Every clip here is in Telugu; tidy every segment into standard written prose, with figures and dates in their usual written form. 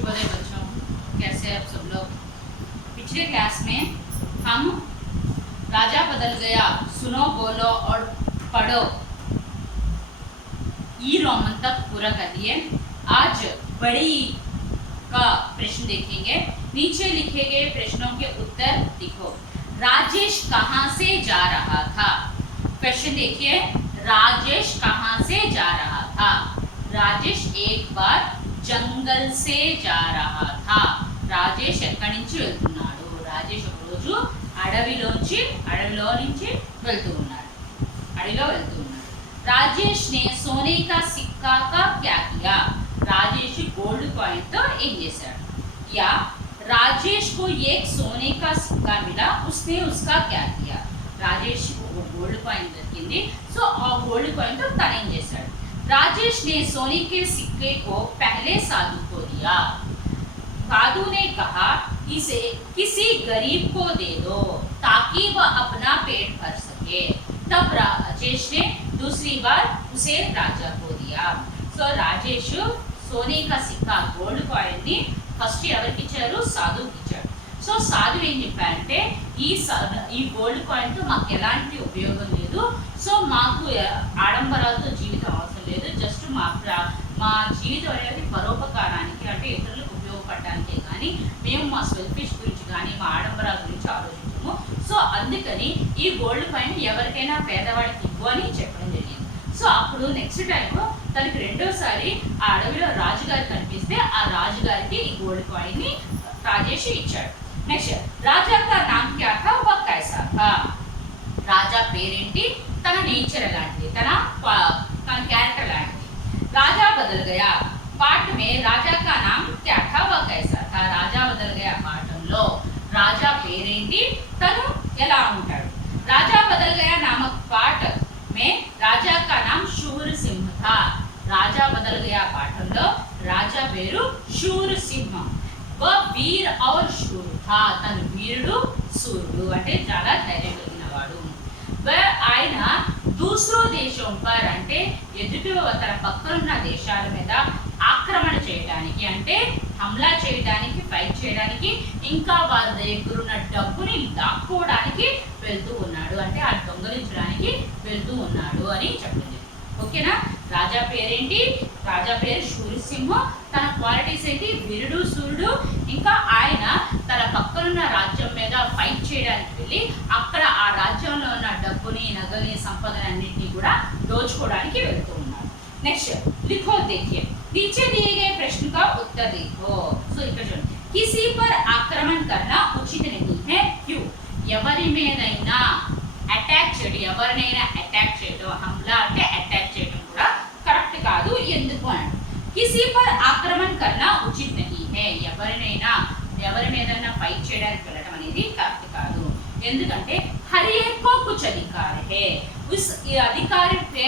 शुभोदय बच्चों, कैसे हैं आप सब लोग। पिछले क्लास में हम राजा बदल गया, सुनो बोलो और पढ़ो ई रोमन तक पूरा कर लिए। आज बड़ी का प्रश्न देखेंगे। नीचे लिखे गए प्रश्नों के उत्तर लिखो। राजेश कहाँ से जा रहा था? क्वेश्चन देखिए, राजेश कहाँ से जा रहा था? राजेश एक बार जंगल से जा रहा था। రాజేష్ ఎక్కడి నుంచి వెళ్తున్నాడు? రాజేష్ ఒక రోజు అడవిలో నుంచి వెళ్తూ ఉన్నాడు. राजेश ने सोने का सिक्का का क्या किया? राजेश गोल्ड कॉइन तो ఏం చేశాడు? या राजेश को एक सोने का सिक्का मिला, उसने उसका क्या किया? राजेश को गोल्ड कॉइन దొరికింది, సో ఆ గోల్డ్ కాయిన్ తో తను ఏం చేశాడు? राजेश ने सोने के सिक्के को पहले साधु को दिया। साधु ने कहा, इसे किसी गरीब को दे दो ताकि वह अपना पेट भर सके। तब राजेश ने दूसरी बार उसे राजा को दिया। सो राजेश सोने का सिक्का गोल्ड कॉइन ని ఫస్ట్ ఎవరికి ఇచ్చారు? సాధుకి ఇచ్చాడు. సో సాధు ఏం చెప్పారంటే, ఈ గోల్డ్ కాయిన్ తో మాకు ఎలాంటి ఉపయోగం లేదు, సో మాకు ఆడంబరాలతో జీవితం అవసరం లేదు, జస్ట్ మా జీవితం అనేది పరోపకారానికి అంటే ఇతరులకు ఉపయోగపడడానికే కానీ మేము మా సెల్ఫిష్ గురించి కానీ మా ఆడంబరాల గురించి ఆలోచించము. సో అందుకని ఈ గోల్డ్ కాయిన్ ఎవరికైనా పేదవాడికి ఇవ్వు అని చెప్పడం జరిగింది. సో అప్పుడు నెక్స్ట్ టైం తనకి రెండోసారి ఆ అడవిలో రాజుగారు కనిపిస్తే ఆ రాజుగారికి ఈ గోల్డ్ కాయిన్ ని రాజేష్ ఇచ్చాడు. నెక్స్ట్, రాజా కా నామ్ క్యా థా వహ్ కైసా థా? రాజా పేరేంటి, తన నేచర్ ఎలాంటిది, తన క్యారెక్టర్ ఎలాంటిది? రాజా బదల్ గయా పాఠ మే రాజా కా నామ్ క్యా థా వహ్ కైసా థా? రాజా బదల్ గయా పాఠంలో రాజా పేరేంటి, తను ఎలా ఉంటాడు? రాజా బదల్ గయా నామక్ పాఠ మే రాజా కా నామ్ శూర్ సింహ థా. రాజా బదల్ గయా పాఠంలో రాజా పేరు శూర్ సింహం. वह वीर और शूर था. తను వీరుడు శూరుడు అంటే చాలా ధైర్యం కలిగిన వాడు. वह ఆయన दूसरों देशों पर అంటే ఎదుటి తన పక్కనున్న దేశాల మీద ఆక్రమణ చేయడానికి అంటే హమ్లా చేయడానికి, ఫైట్ చేయడానికి, ఇంకా వాళ్ళ దగ్గర ఉన్న డబ్బుని లాక్కోవడానికి వెళ్తూ ఉన్నాడు, అంటే ఆ దొంగలించడానికి వెళ్తూ ఉన్నాడు అని చెప్పింది. ఓకేనా? రాజా పేరేంటి? రాజా పేరు శూరసింహం. తన క్వాలిటీస్ ఏంటి? వీరుడు, సూర్యుడు. ఇంకా ఆయన తన పక్కనున్న రాజ్యం మీద ఫైట్ చేయడానికి వెళ్ళి అక్కడ ఆ రాజ్యంలో ఉన్న డబ్బుని, నగని, సంపదని అన్నింటినీ కూడా దోచుకోవడానికి వెళ్తూ ఉన్నాడు. నెక్స్ట్ లిఖో देखिए, नीचे दिए गए प्रश्न का उत्तर देखो. సో ఇక్కడ చూడండి, किसी पर आक्रमण करना उचित नहीं है, क्यों? ఎవరి మీదైనా అటాక్ చేయడం, ఎవరినైనా అటాక్ చేయడం, హమ్లా అంటే అటాక్ చేయడం కూడా కరెక్ట్ కాదు. ఎందుకు అంటే, किसी पर आक्रमण करना उचित नहीं है, ఎవరి మీదైనా ఫైట్ చేయడానికి వెళ్ళడం అనేది కరెక్ట్ కాదు. ఎందుకంటే हर एक को कुछ अधिकार है, उस अधिकार पे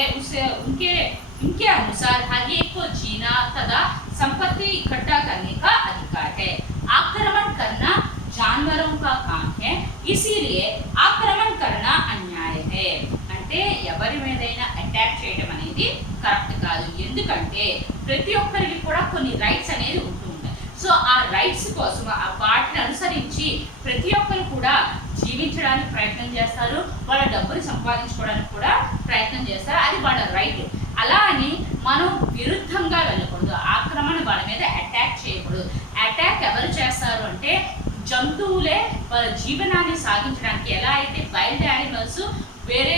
उनके अनुसार हर एक को जीना तथा संपत्ति इकट्ठा करने का अधिकार है. आक्रमण करना जानवरों का काम है, इसीलिए आक्रमण करना अन्याय है. అంటే ఎవరి మీదైనా అటాక్ చేయడం అనేది కరెక్ట్ కాదు. ఎందుకంటే ప్రతి ఒక్కరికి కూడా కొన్ని రైట్స్ అనేది ఉంటూ ఉంటాయి. సో ఆ రైట్స్ కోసం ఆ వాటిని అనుసరించి ప్రతి ఒక్కరు కూడా జీవించడానికి ప్రయత్నం చేస్తారు, వాళ్ళ డబ్బుని సంపాదించుకోవడానికి కూడా ప్రయత్నం చేస్తారు, అది వాళ్ళ రైట్. అలా అని మనం విరుద్ధంగా వెళ్ళకూడదు, ఆక్రమణ వాళ్ళ మీద అటాక్ చేయకూడదు. అటాక్ ఎవరు చేస్తారు అంటే జంతువులే వాళ్ళ జీవనాన్ని సాగించడానికి, ఎలా అయితే వైల్డ్ యానిమల్స్ వేరే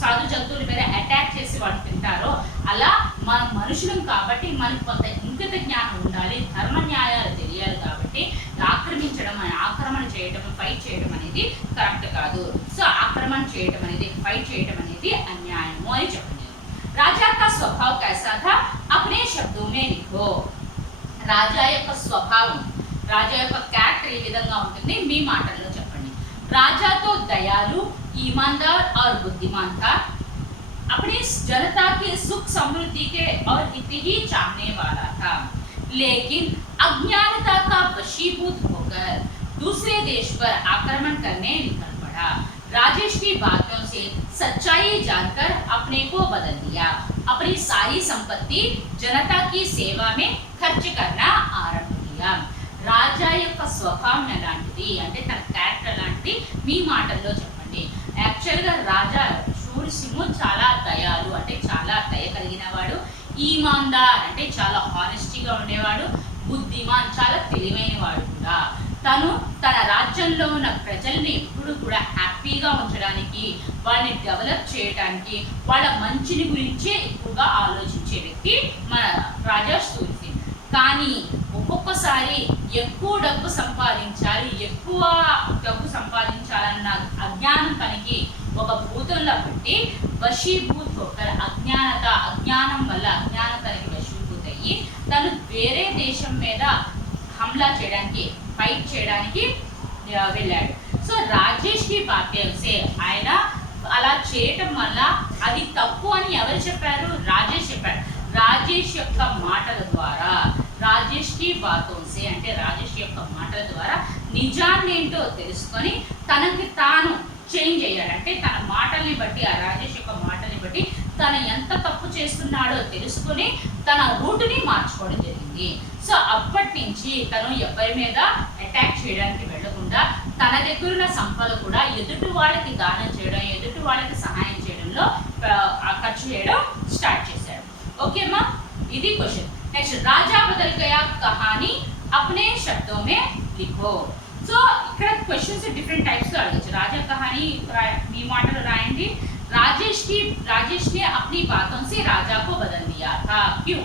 సాధు జంతువుల మీద అటాక్ చేసి వాళ్ళు తింటారో అలా మన మనుషులం కాబట్టి మనకు కొంత ఇంకిత జ్ఞానం ఉండాలి, ధర్మ న్యాయాలు తెలియాలి. కాబట్టి ఆక్రమణ చేయడం, ఫైట్ చేయడం అనేది కరెక్ట్ కాదు. సో ఆక్రమణ చేయడం అనేది, ఫైట్ చేయడం అనేది అన్యాయము అని చెప్పండి. రాజా का स्वभाव कैसा था? अपने शब्दों में लिखो. రాజా యొక్క స్వభావం, రాజా యొక్క క్యారెక్టర్ ఏ విధంగా ఉంటుంది మీ మాటల్లో చెప్పండి. राजा तो दयालु, ईमानदार और बुद्धिमान था. अपनी जनता के सुख समृद्धि के और हित ही चाहने वाला था, लेकिन अज्ञानता का वशीभूत होकर दूसरे देश पर आक्रमण करने निकल पड़ा. राजेश की बातों से सच्चाई जानकर अपने को बदल दिया, अपनी सारी संपत्ति जनता की सेवा में खर्च करना आरंभ క్యాకియా రాజా యొక్క స్వభావం ఎలాంటిది అంటే తన క్యారెక్టర్ ఎలాంటిది మీ మాటల్లో చెప్పండి. యాక్చువల్గా రాజా శూరసింహు చాలా దయాలు అంటే చాలా దయ కలిగిన వాడు, ఈమాన్దార్ అంటే చాలా హానెస్టీగా ఉండేవాడు, బుద్ధిమాన్ చాలా తెలివైన వాడు కూడా. తను తన రాజ్యంలో ఉన్న ప్రజల్ని ఎప్పుడు కూడా హ్యాపీగా ఉంచడానికి, వాళ్ళని డెవలప్ చేయడానికి, వాళ్ళ మంచిని గురించే ఎక్కువగా ఆలోచించే వ్యక్తి మన రాజా సూర్యసేన్. కానీ ఒక్కొక్కసారి ఎక్కువ డబ్బు సంపాదించాలన్న అజ్ఞానం తనకి ఒక భూతంలో బట్టి వశీభూత్ అజ్ఞానం వల్ల అజ్ఞానం తనకి వశీభూత్ అయ్యి తను వేరే దేశం మీద హమ్లా చేయడానికి ఫైట్ చేయడానికి వెళ్ళాడు. సో రాజేష్ కి బాధ్యతే ఆయన అలా చేయటం వల్ల అది తప్పు అని ఎవరు చెప్పారు? రాజేష్ చెప్పాడు. రాజేష్ యొక్క మాటల ద్వారా రాజేష్ కి బాతోన్సే అంటే రాజేష్ యొక్క మాటల ద్వారా నిజాన్ని ఏంటో తెలుసుకొని తనకి తాను చేంజ్ అయ్యాడు. అంటే తన మాటల్ని బట్టి ఆ రాజేష్ యొక్క మాటల్ని బట్టి తను ఎంత తప్పు చేస్తున్నాడో తెలుసుకొని తన రూట్ని మార్చుకోవడం జరిగింది. సో అప్పటి నుంచి తను ఎవరి మీద అటాక్ చేయడానికి వెళ్లకుండా తన దగ్గర ఉన్న సంపద కూడా ఎదుటి వాళ్ళకి దానం చేయడం, ఎదుటి వాళ్ళకి సహాయం చేయడంలో ఖర్చు చేయడం స్టార్ట్ చేశాడు. ఓకేమా, ఇది క్వశ్చన్. నెక్స్ట్, రాజా బదల్ గయా కహానీ అప్నే శబ్దోं में लिखो. సో ఇక్కడ క్వశ్చన్స్ డిఫరెంట్ టైప్స్ లో అడగచ్చు. రాజా కహానీ మీ మాటలు రాయండి. రాజేష్ ने अपनी बातों से राजा को बदल दिया था. क्यों?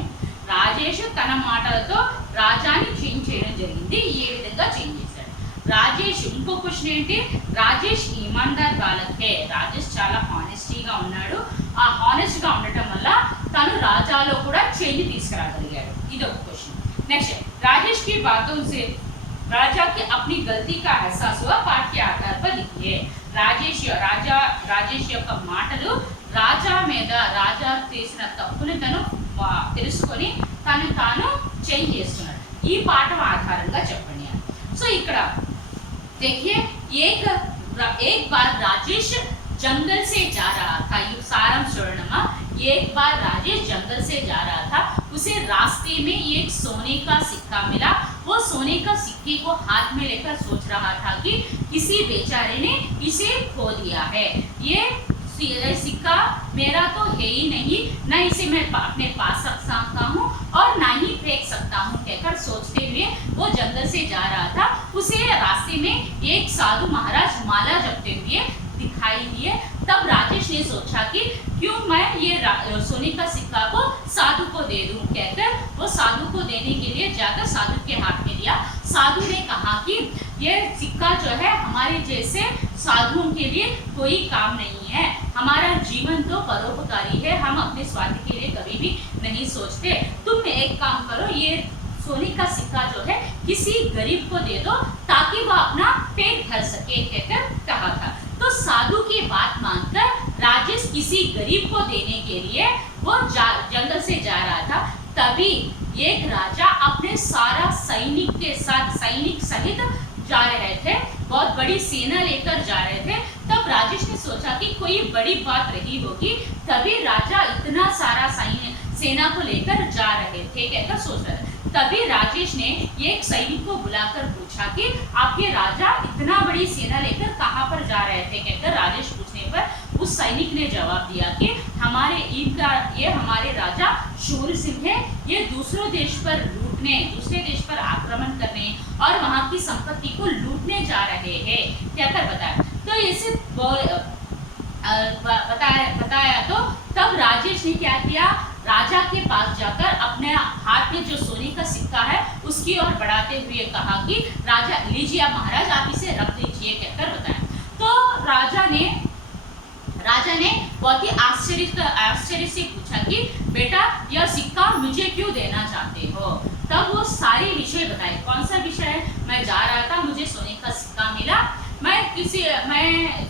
రాజేష్ తన మాటలతో రాజాని చేంజ్ చేయడం జరిగింది. ఏ విధంగా చేంజ్ చేశాడు? రాజేష్ ఇంకో క్వశ్చన్ ఏంటి? రాజేష్ ఈమాన్దార్ బాలకే. రాజేష్ చాలా హానెస్టీగా ఉన్నాడు. ఆ హానెస్ట్ గా ఉండటం వల్ల తను రాజాలో కూడా చేంజ్ తీసుకురాగలిగాడు. ఇది ఒక క్వశ్చన్. నెక్స్ట్, రాజేష్ की बातों से राजा की अपनी गलती का एहसास हुआ. पाठ के आधार पर लिखिए. రాజేష్ యొక్క మాటలు రాజా మీద రాజా చేసిన తప్పుని తను తెలుసుకొని తాను చేంజ్ చేస్తున్నాడు. ఈ పాఠం ఆధారంగా చెప్పండి. సో ఇక్కడ देखिए एक बार राजेश जंगल से जा रहा था. ये सारांश छोड़ना. एक बार राजेश जंगल से जा रहा था. उसे रास्ते में एक सोने का सिक्का मिला. वो सोने का सिक्के को हाथ में लेकर सोच रहा था कि किसी बेचारे ने इसे खो दिया है. ये सिक्का मेरा तो है ही नहीं, न इसे मैं अपने पास रख सकता हूँ और ना ही फेंक सकता हूँ कहकर सोचते हुए वो जंगल से जा रहा था. उसे रास्ते में एक साधु महाराज माला जपते हुए दिखाई दिए. तब राजेश ने सोचा कि क्यों मैं ये सोने का सिक्का को साधु को दे दूं कहकर वो साधु को देने के लिए जाकर साधु के हाथ में दिया. साधु ने कहा कि ये सिक्का जो है हमारे जैसे साधुओं के लिए कोई काम नहीं है. हमारा जीवन तो परोपकारी है. हम अपने स्वार्थ के लिए कभी भी नहीं सोचते. तुम एक काम करो, ये सोने का सिक्का जो है किसी गरीब को दे दो ताकि वह अपना पेट भर सके कहकर कहा था. तो साधु की बात मानकर राजेश किसी गरीब को देने के लिए वो जंगल से जा रहा था. तभी एक राजा अपने सारा सैनिक सहित जा रहे थे. बहुत बड़ी सेना लेकर जा रहे थे. तब राजेश ने सोचा कि कोई बड़ी बात रही होगी, तभी राजा इतना सारा सेना को लेकर जा रहे थे कहकर सोच रहे थे. तभी राजेश ने एक सैनिक को बुलाकर पूछा कि आपके राजा इतना बड़ी सेना लेकर कहाँ पर जा रहे थे कहकर राजेश पूछने पर उस सैनिक ने जवाब दिया कि ये हमारे राजा शूरसिंह है. ये दूसरे देश पर आक्रमण करने और वहाँ की संपत्ति को लूटने जा रहे हैं कहकर बताया. तो इसे बताया तो तब राजेश ने क्या किया? राजा के पास जाकर अपने हाथ में जो सोने का सिक्का है उसकी ओर बढ़ाते हुए कहा कि राजा लीजिए, आप महाराज आप इसे रख लीजिए कहकर बताया. तो राजा ने बहुत ही आश्चर्य से पूछा कि बेटा यह सिक्का मुझे क्यों देना चाहते हो? तब वो सारे विषय बताए. कौन सा विषय है? मैं जा रहा था, मुझे सोने का सिक्का मिला, मैं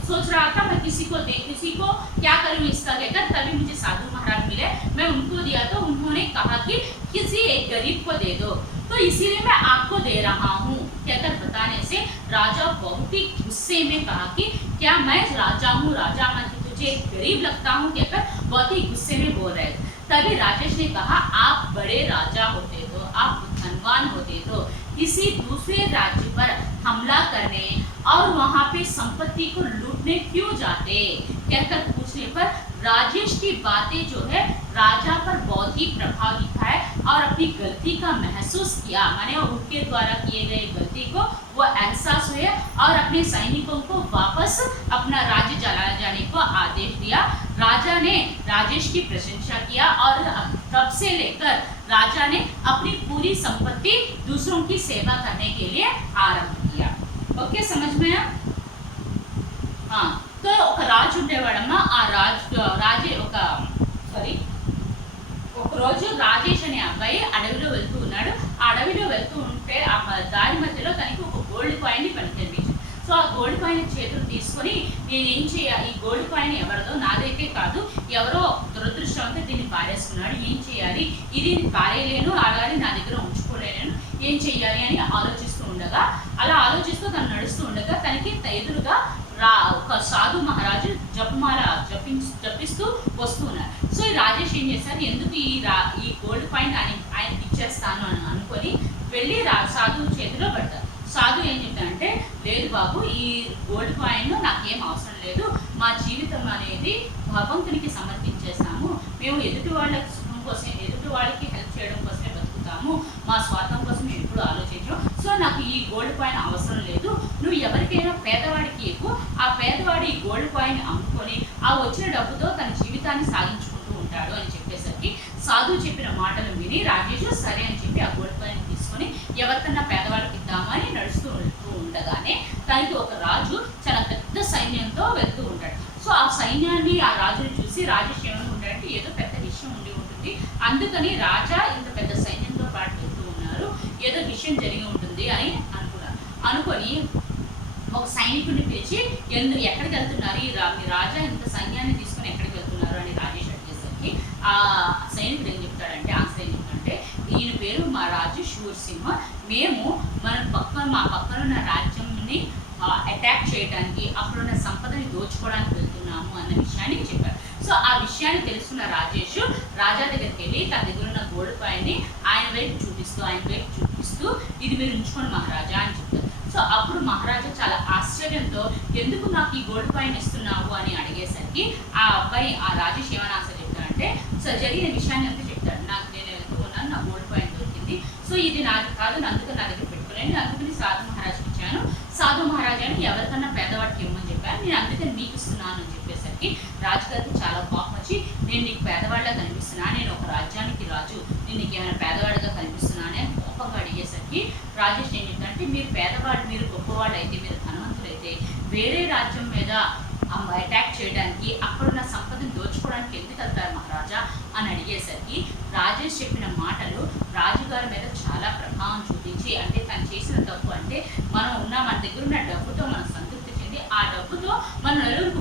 सोच रहा था मैं किसी को क्या करूं इसका कहकर. तभी मुझे साधु महाराज मिले, मैं उनको दिया तो उन्होंने कहा कि किसी एक गरीब को दे दो, तो इसीलिए मैं आपको दे रहा हूँ कहकर बताने से राजा बहुत ही गुस्से में कहा कि क्या मैं राजा हूँ, राजा मैं तुझे गरीब लगता हूँ कहकर बहुत ही गुस्से में बोल रहे थे. तभी राजेश ने कहा आप बड़े राजा होते तो, आप धनवान होते तो किसी दूसरे राज्य पर हमला करने और वहां पे संपत्ति को लूटने क्यों जाते, कहकर पूछने पर राजेश की बातें जो है राजा पर बहुत ही प्रभाव दिखाए और अपनी गलती का महसूस किया, माने उनके द्वारा किए गए गलती को वो एहसास हुए और अपने सैनिकों को वापस अपना राज्य चलाए जाने को आदेश दिया। राजा ने राजेश की प्रशंसा किया और तब से लेकर राजा ने अपनी पूरी संपत्ति दूसरों की सेवा करने के लिए आरंभ किया। ओके, समझ में आया? हाँ, तो ఒక రాజు ఉండేవాడమ్మా, ఆ రోజు రాజేష్ అనే అబ్బాయి అడవిలో వెళ్తూ ఉన్నాడు. ఆ అడవిలో వెళ్తూ ఉంటే ఆ దారి మధ్యలో తనకి ఒక గోల్డ్ కాయిన్ ని కనిపించింది. సో ఆ గోల్డ్ కాయిన్ చేతులు తీసుకొని నేనేం చేయాలి, ఈ గోల్డ్ కాయిన్ ఎవరిదో, నాదైతే కాదు, ఎవరో దురదృష్టంతో దీన్ని పారేసుకున్నాడు, ఏం చేయాలి, ఇది పారేయలేను, అలాగే నా దగ్గర ఉంచుకోలేను, ఏం చేయాలి అని ఆలోచిస్తూ ఉండగా, అలా ఆలోచిస్తూ తను నడుస్తూ ఉండగా తనకి ఎదురుగా ఒక సాధు మహారాజు జపమాల జపిస్తూ వస్తున్నారు. సో ఈ రాజేష్ ఏం చేశారు, ఎందుకు ఈ గోల్డ్ కాయిన్ ఆయనకి ఇచ్చేస్తాను అని అనుకొని వెళ్ళి సాధువు చేతిలో పెడతారు. సాధు ఏం చెప్తారంటే, లేదు బాబు, ఈ గోల్డ్ కాయిన్ నాకేం అవసరం లేదు, మా జీవితం అనేది భగవంతునికి సమర్పించేస్తాము, మేము ఎదుటి వాళ్ళ సుఖం కోసం, ఎదుటి వాళ్ళకి హెల్ప్ చేయడం కోసమే బతుకుతాము, మా స్వార్థం కోసం ఎప్పుడు ఆలోచించడం, సో నాకు ఈ గోల్డ్ కాయిన్ అవసరం లేదు, నువ్వు ఎవరికైనా పేదవాడికి ఇవ్వు, ఆ పేదవాడు ఈ గోల్డ్ కాయిన్ అమ్ముకొని ఆ వచ్చిన డబ్బుతో తన జీవితాన్ని సాగించుకుంటూ ఉంటాడు అని చెప్పేసరికి సాధువు చెప్పిన మాటలు విని రాజేష్ సరే అని చెప్పి ఆ గోల్డ్ కాయిన్ తీసుకొని ఎవరికన్నా పేదవాడికి ఇద్దామని నడుస్తూ ఉండగానే తనకి ఒక రాజు చాలా పెద్ద సైన్యంతో వెళ్తూ ఉంటాడు. సో ఆ సైన్యాన్ని, ఆ రాజుని చూసి రాజేష్ ఏమనుకుంటాడంటే ఏదో పెద్ద విషయం ఉండి ఉంటుంది, అందుకని రాజా ఇంత పెద్ద సైన్యంతో పాటు వెళ్తూ ఉన్నారు, ఏదో విషయం జరిగి ఉంటుంది అని అనుకొని ఒక సైనికుడిని పిలిచి ఎక్కడికి వెళ్తున్నారు, మీ రాజా ఇంత సైన్యాన్ని తీసుకుని ఎక్కడికి వెళ్తున్నారు అని రాజేష్ అడిగేసరికి ఆ సైనికుడు ఏం చెప్తాడంటే, ఆన్సర్ ఏం చెప్తాడంటే, ఈయన పేరు మా రాజు శూర్ సింహ, మేము మా పక్కన ఉన్న రాజ్యంని అటాక్ చేయడానికి, అక్కడున్న సంపదని దోచుకోవడానికి వెళ్తున్నాము అన్న విషయాన్ని చెప్పారు. సో ఆ విషయాన్ని తెలుసుకున్న రాజేష్ రాజా దగ్గరికి వెళ్ళి తన దగ్గర ఉన్న గోల్డ్ కాయిన్ని ఆయన వైపు చూపిస్తూ ఇది మీరు ఉంచుకోండి మహారాజా అని చెప్తారు. సో అప్పుడు మహారాజా చాలా ఆశ్చర్యంతో ఎందుకు నాకు ఈ గోల్డ్ కాయిన్ ఇస్తున్నావు అని అడిగేసరికి ఆ అబ్బాయి, ఆ రాజేష్ ఏమని ఆన్సర్ చెప్తాడంటే, సో జరిగిన విషయాన్ని అంతా చెప్తాడు, నాకు నేను వెళ్తూ ఉన్నాను, నా గోల్డ్ కాయిన్ దొరికింది, సో ఇది నాది కాదు, అందుకని నా దగ్గర పెట్టుకోలేను, అందుకని సాధు మహారాజుకి ఇచ్చాను, సాధు మహారాజాని ఎవరికన్నా పేదవాడికి ఇవ్వమని చెప్పాను, నేను అందుకని మీకు ఇస్తున్నాను అని చెప్పేసరికి రాజుగారికి చాలా కోపం వచ్చి, నేను నీకు పేదవాడిగా కనిపిస్తున్నా, నేను ఒక రాజ్యానికి రాజు, నేను నీకు ఏమైనా పేదవాడిగా కనిపిస్తున్నానే అని కోపంగా అడిగేసరికి రాజేష్ ఏం చెప్తానంటే, మీరు పేదవాడు, మీరు గొప్పవాడు అయితే, మీరు ధనవంతులైతే వేరే రాజ్యం మీద అటాక్ చేయడానికి, అక్కడున్న సంపదను దోచుకోవడానికి ఎందుకు వెళ్తారు మహారాజా అని అడిగేసరికి రాజేష్ చెప్పిన మాటలు రాజుగారి మీద చాలా ప్రభావం చూపించి, అంటే తను చేసిన తప్పు అంటే మన దగ్గర ఉన్న డబ్బుతో మనం సంతృప్తి చెంది ఆ డబ్బుతో మన నలుగురికి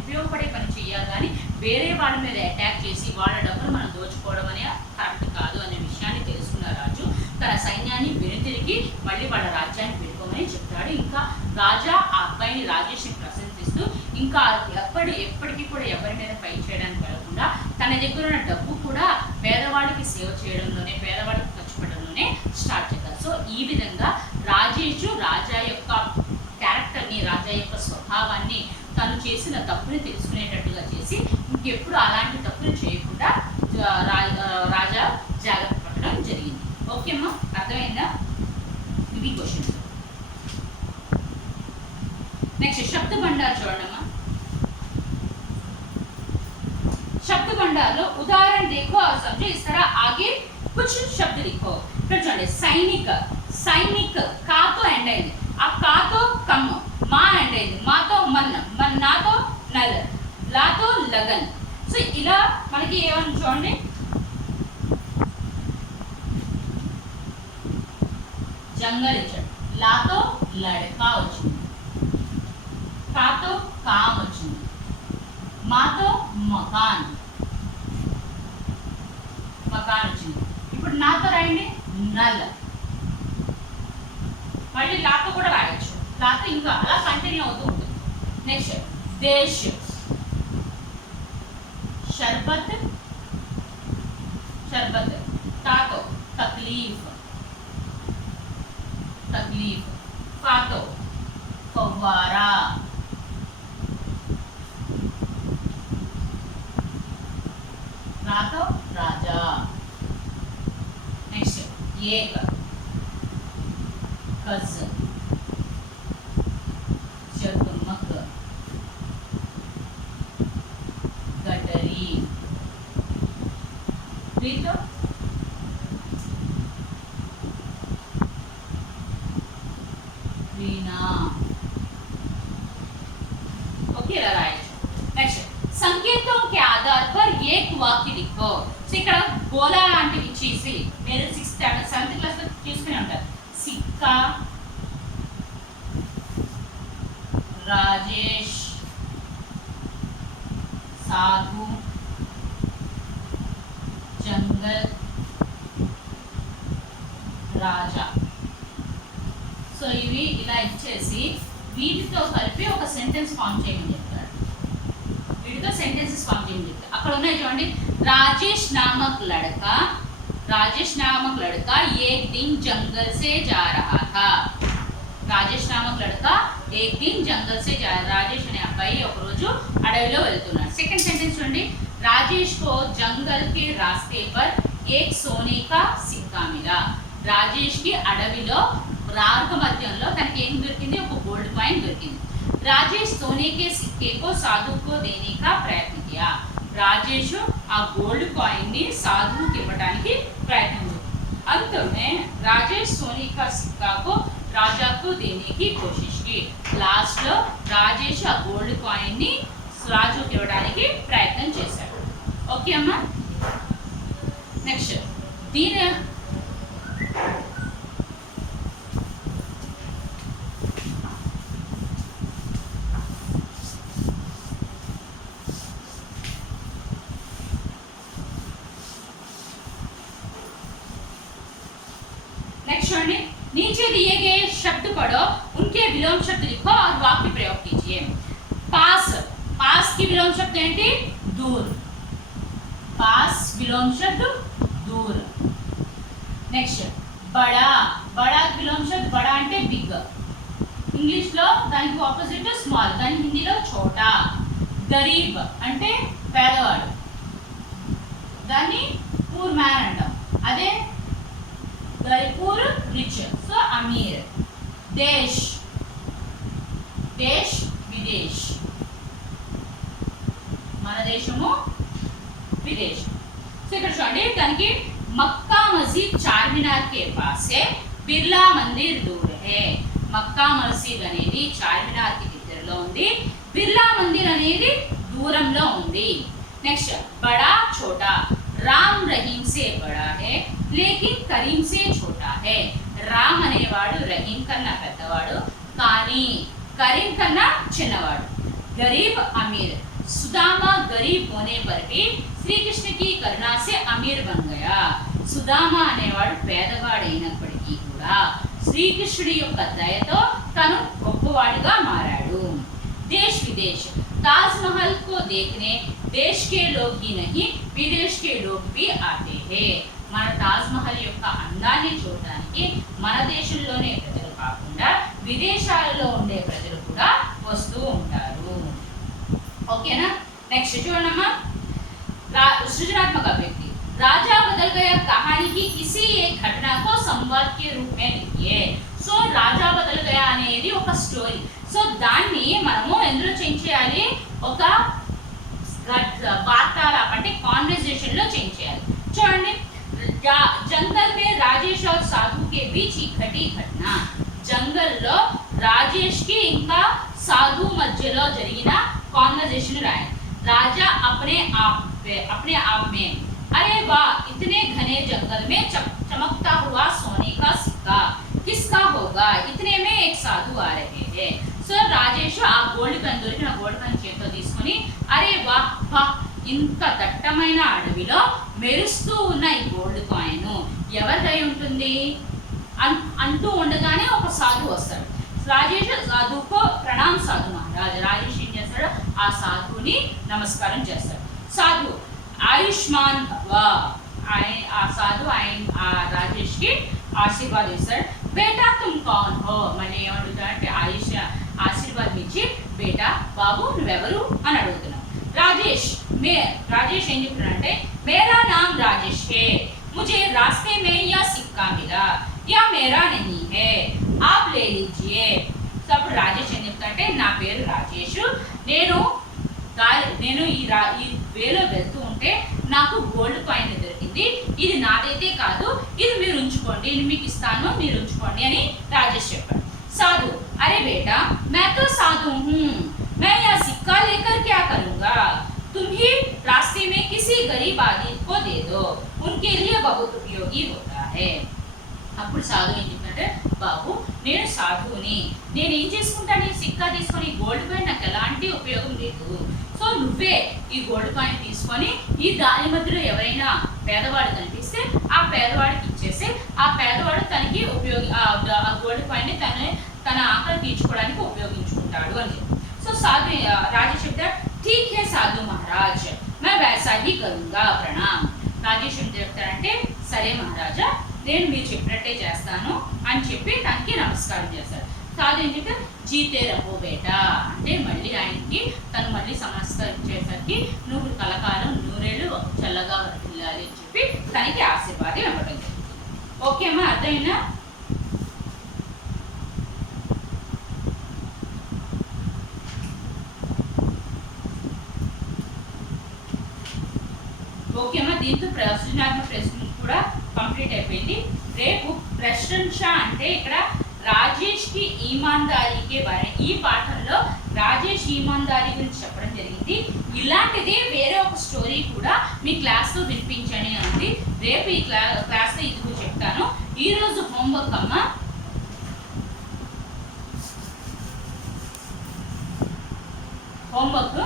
ఉపయోగపడే పని చేయాలి, కానీ వేరే వాళ్ళ మీద అటాక్ చేసి వాళ్ళ డబ్బును మనం దోచుకోవడం అనే కరెక్ట్ కాదు అనే విషయాన్ని తెలుసుకున్న రాజు తన సైన్యాన్ని వెనుతిరిగి మళ్ళీ వాళ్ళ రాజ్యాన్ని పెట్టుకోమని చెప్తాడు. ఇంకా రాజా ఆ అబ్బాయిని రాజేష్ని ప్రశంసిస్తూ ఇంకా ఎప్పటికీ కూడా ఎవరి మీద పై చేయడానికి వెళ్లకుండా తన దగ్గర ఉన్న డబ్బు కూడా పేదవాడికి సేవ చేయడంలోనే, పేదవాడికి ఖర్చు పెట్టడంలోనే స్టార్ట్ చేస్తారు. సో ఈ విధంగా రాజేష్ రాజా యొక్క క్యారెక్టర్ని, రాజా యొక్క స్వభావాన్ని, తను చేసిన తప్పుని తెలుసుకునేటట్టుగా చేసి ఇంకెప్పుడు అలాంటి తప్పులు చేయకుండా రాజా జాగ్రత్త పడడం జరిగింది. ఓకే అమ్మా, అర్థమైందా? ఇవి క్వశ్చన్స్. నెక్స్ట్ शब्द भंडार చూడండమ్మా. शब्द भंडार लो उदाहरण देखो और समझो. इस तरह आगे कुछ शब्द लिखो. फिर చూడండి, సైనిక్ కా తో ఎండ్ అయింది, ఆ కా తో కమ్, మా ఎండ్ అయింది, మాతో నాతో నల్, లాతో లగన్. సో ఇలా మనకి ఏమని చూడండి, జంగల్ ఇచ్చాడు, లాతో లడకా వచ్చింది, కాతో కామ్ వచ్చింది, మాతో మకాన్ వచ్చింది. ఇప్పుడు నాతో రాయండి, నల్. మళ్ళీ లాతో కూడా రాయొచ్చు, లాతో ఇంకా అలా కంటిన్యూ అవుతూ ఉంటుంది. నెక్స్ట్ దేశ్, షర్బత్, तरबत, तातो तकलीफ, तकलीफ, फातो फव्वारा, रातो राजा। नेक्स्ट एक कज, जगमग, गडरी, रीतो रीना। Okay right. नेक्स्ट संकेतों के आधार पर एक वाक्य लिखो। సో ఇక్కడ గోలా లాంటివి ఇచ్చేసి మీరు 6th 7th క్లాస్ లో చూసుకునే ఉంటారు। సిక్కా, రాజేష్, సాధు, జంగల్, రాజా। సో ఇవి ఇలా ఇచ్చేసి వీటితో కలిపి ఒక సెంటెన్స్ ఫామ్ చేయమని చెప్తారు। వీటితో సెంటెన్సెస్ ఫామ్ చేయమని చెప్తారు। అక్కడ ఉన్నాయి చూడండి, राजेश नामक लड़का एक दिन जंगल से जा रहा था। राजेश नामक लड़का एक दिन जंगल से जा राजेश अने अब्बाई ఒక రోజు అడవిలో వెళ్తున్నాడు। సెకండ్ సెంటెన్స్ చూడండి, राजेश को जंगल के रास्ते पर एक सोने का सिक्का मिला। राजेश की అడవిలో మార్గ మధ్యంలో తనకి ఏం దొరికింది, ఒక గోల్డ్ కాయిన్ దొరికింది। राजेश सोने के सिक्के को साधु को देने का प्रयत्न किया। राजेश आ गोल्ड कॉइन नी साधु के इవ్వడానికి प्रयत्न किया। अंत में राजेश सोने का सिक्का को राजा को देने की कोशिश की। लास्ट లో రాజేష్ ఆ గోల్డ్ కాయిన్ ని రాజుకి ఇవ్వడానికి ప్రయత్నం చేశాడు। ఓకే అమ్మా। నెక్స్ట్ దీని नीचे दिए गए शब्द पढ़ो, उनके विलोम शब्द लिखो और वाक्य प्रयोग कीजिए। पास, पास की विलोम शब्द ఏంటి, दूर। पास विलोम शब्द दूर। नेक्स्ट बड़ा, बड़ा की विलोम शब्द बड़ा అంటే बिग। ఇంగ్లీష్ లో దానికి ఆపోజిట్ స్మాల్, దాని హిందీలో छोटा। గరీబ్ అంటే పేదవాడు, దాన్ని పూర్ మ్యాన్ అంటాం। అదే पूर रिच, सो अमीर। देश, देश विदेश, మన దేశము విదేశం। సో ఇక్కడ చూడండి, దానికి మక్కా మస్జిద్ చార్మినార్ के पास है, బిర్లా మందిర్ दूर है। మక్కా మస్జిద్ అనేది చార్మినార్ కి దగ్గరలో ఉంది, బిర్లా మందిర్ అనేది దూరంలో ఉంది। నెక్స్ట్ బడా छोटा, राम रहीम से बड़ा है लेकिन करीम से छोटा है। రామ్ అనేవాడు రహీం కన్నా పెద్దవాడు, కానీ కరీం కన్నా చిన్నవాడు। गरीब अमीर, सुदामा गरीब होने पर भी श्री कृष्ण की करुणा से अमीर बन गया। సుదామా అనేవాడు పేదవాడైనప్పటికీ కూడా శ్రీకృష్ణుడి యొక్క దయతో తను గొప్పవాడిగా మారాడు। देश विदेश, ताजमहल को देखने देश के लोग ही नहीं विदेश के लोग भी आते हैं। మన తాజ్మహల్ యొక్క అందాన్ని చూడడానికి మన దేశంలోనే ప్రజలు కాకుండా విదేశాలలో ఉండే ప్రజలు కూడా వస్తూ ఉంటారు। ఓకేనా। నెక్స్ట్ చూడమ్మా, सृजनात्मक अभिव्यक्ति। राजा बदल गया कहानी की किसी एक घटना को संवाद के रूप में लिखिए। సో రాజా బదల్ గయా అనేది ఒక స్టోరీ। సో దాన్ని మనము ఎందులో చేంజ్ చేయాలి, ఒక వార్తాలాపం అంటే కాన్వర్సేషన్ లో చేంజ్ చేయాలి। చూడండి, जंगल में राजेश और साधु के बीच ही घटी घटना। జంగల్లో రాజేష్ కి ఇంకా సాధు మధ్యలో జరిగిన కాన్వర్సేషన్ రాయాలి। राजा अपने आप में, अरे वाह इतने घने जंगल में चमकता हुआ सोने का सिक्का किसका होगा। इतने में एक साधु आ रहे हैं। సో రాజేష్ ఆ గోల్డ్ కాయిన్ దొరికిన గోల్డ్ కాయిన్ చేతితో తీసుకొని, అరే వాహ్ వాహ్ ఇంత దట్టమైన అడవిలో మెరుస్తూ ఉన్న ఈ గోల్డ్ కాయిన్ ఎవరిదై ఉంటుంది అంటూ ఉండగానే ఒక సాధు వస్తాడు। రాజేష్ సాధుకు ప్రణాం సాధు మహారాజ్। రాజేష్ ఏం చేస్తాడు, ఆ సాధువుని నమస్కారం చేస్తాడు। సాధు ఆయుష్మాన్ భవ, ఆశీర్వాదం ఇస్తాడు. బేటా తుమ్ కౌన్ హో, మళ్ళీ ఏమడుగుతాడంటే ఆయుష్ ఆశీర్వాదం ఇచ్చి బేటా బాబు నువ్వెవరు అని అడుగుతున్నావు. రాజేష్ ఏం చెప్తున్నాడంటే మేరా నామ్ రాజేష్ హే, मुझे रास्ते में यह सिक्का मिला, यह मेरा नहीं है, आप ले लीजिए. సో అప్పుడు రాజేష్ ఏం చెప్తాడంటే నా పేరు రాజేష్, నేను ఈ వేలో వెళ్తూ ఉంటే నాకు గోల్డ్ కాయిన్ దొరికింది, ఇది నాదైతే కాదు, ఇది మీరు ఉంచుకోండి, నేను మీకు ఇస్తాను, మీరు ఉంచుకోండి అని రాజేష్ చెప్పాడు. సాధు అరే బేటా मैं तो साधु हूँ, मैं यह सिक्का लेकर क्या करूँगा, तुम ही रास्ते में किसी गरीब आदमी को दे दो, उनके लिए बहुत उपयोगी होता है. అప్పుడు సాధు ఏం చెప్తుంటే బాబు నేను సాధువుని, నేను ఏం చేసుకుంటాను, ఈ సిక్కా తీసుకొని గోల్డ్ కాయిన్ నాకు ఎలాంటి ఉపయోగం లేదు, సో నువ్వే ఈ గోల్డ్ కాయిన్ తీసుకొని ఈ దాని మధ్యలో ఎవరైనా పేదవాడు కనిపిస్తే ఆ పేదవాడికి ఇచ్చేసి ఆ పేదవాడు తనకి ఆ గోల్డ్ కాయిన్ తన ఆకలి తీర్చుకోవడానికి ఉపయోగించుకుంటాడు అని చెప్పి. సో సాధు రాజేష్ చెప్తాడు ఠీక్ హే సాధు మహారాజ్ मैं वैसा ही करूँगा प्रणाम. రాజేష్ ఏం చెప్తాడంటే సరే మహారాజా నేను మీరు చెప్పినట్టే చేస్తాను అని చెప్పి తనకి నమస్కారం చేస్తాడు. సాధు ఏం చెప్తే జీతే రహో బేటా అంటే మళ్ళీ ఆయనకి తను మళ్ళీ నమస్కరించేసరికి నువ్వు కలకాలం నూరేళ్ళు చల్లగా వర్తిల్లాలి అని చెప్పి తనకి ఆశీర్వాదం ఇవ్వడం. ఓకే అమ్మా, అర్థమైనా? ఓకే అమ్మా, దీంతో సృజనాత్మక ప్రశ్న కూడా కంప్లీట్ అయిపోయింది. రేపు ప్రశంస అంటే ఇక్కడ రాజేష్ కి ఈమాన్దారీకే బారే, ఈ పాఠంలో రాజేష్ ఈమాన్దారీ గురించి చెప్పడం జరిగింది. ఇలాంటిదే వేరే ఒక స్టోరీ కూడా మీ క్లాస్లో వినిపించండి ఉంది. రేపు ఈ క్లాస్లో ఇది చెప్తాను. ఈరోజు హోంవర్క్ అమ్మ, హోంవర్క్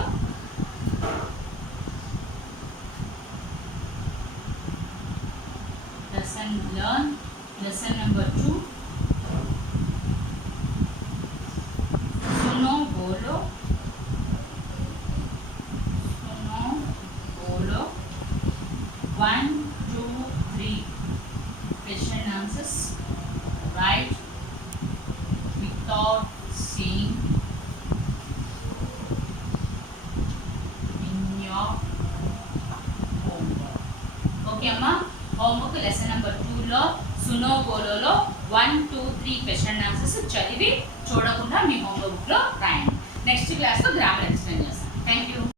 lesson number 2 सुनो बोलो 1 2 3 question and answers, write without seeing in your homework. Okay amma, homework lesson number 2 లో సునో బోలోలో 1 2 3 క్వశ్చన్ ఆన్సర్స్ చదివి చూడకుండా మీ హోంవర్క్ లో రాయండి. నెక్స్ట్ క్లాస్లో గ్రామర్ ఎక్స్ప్లెయిన్ చేస్తాను.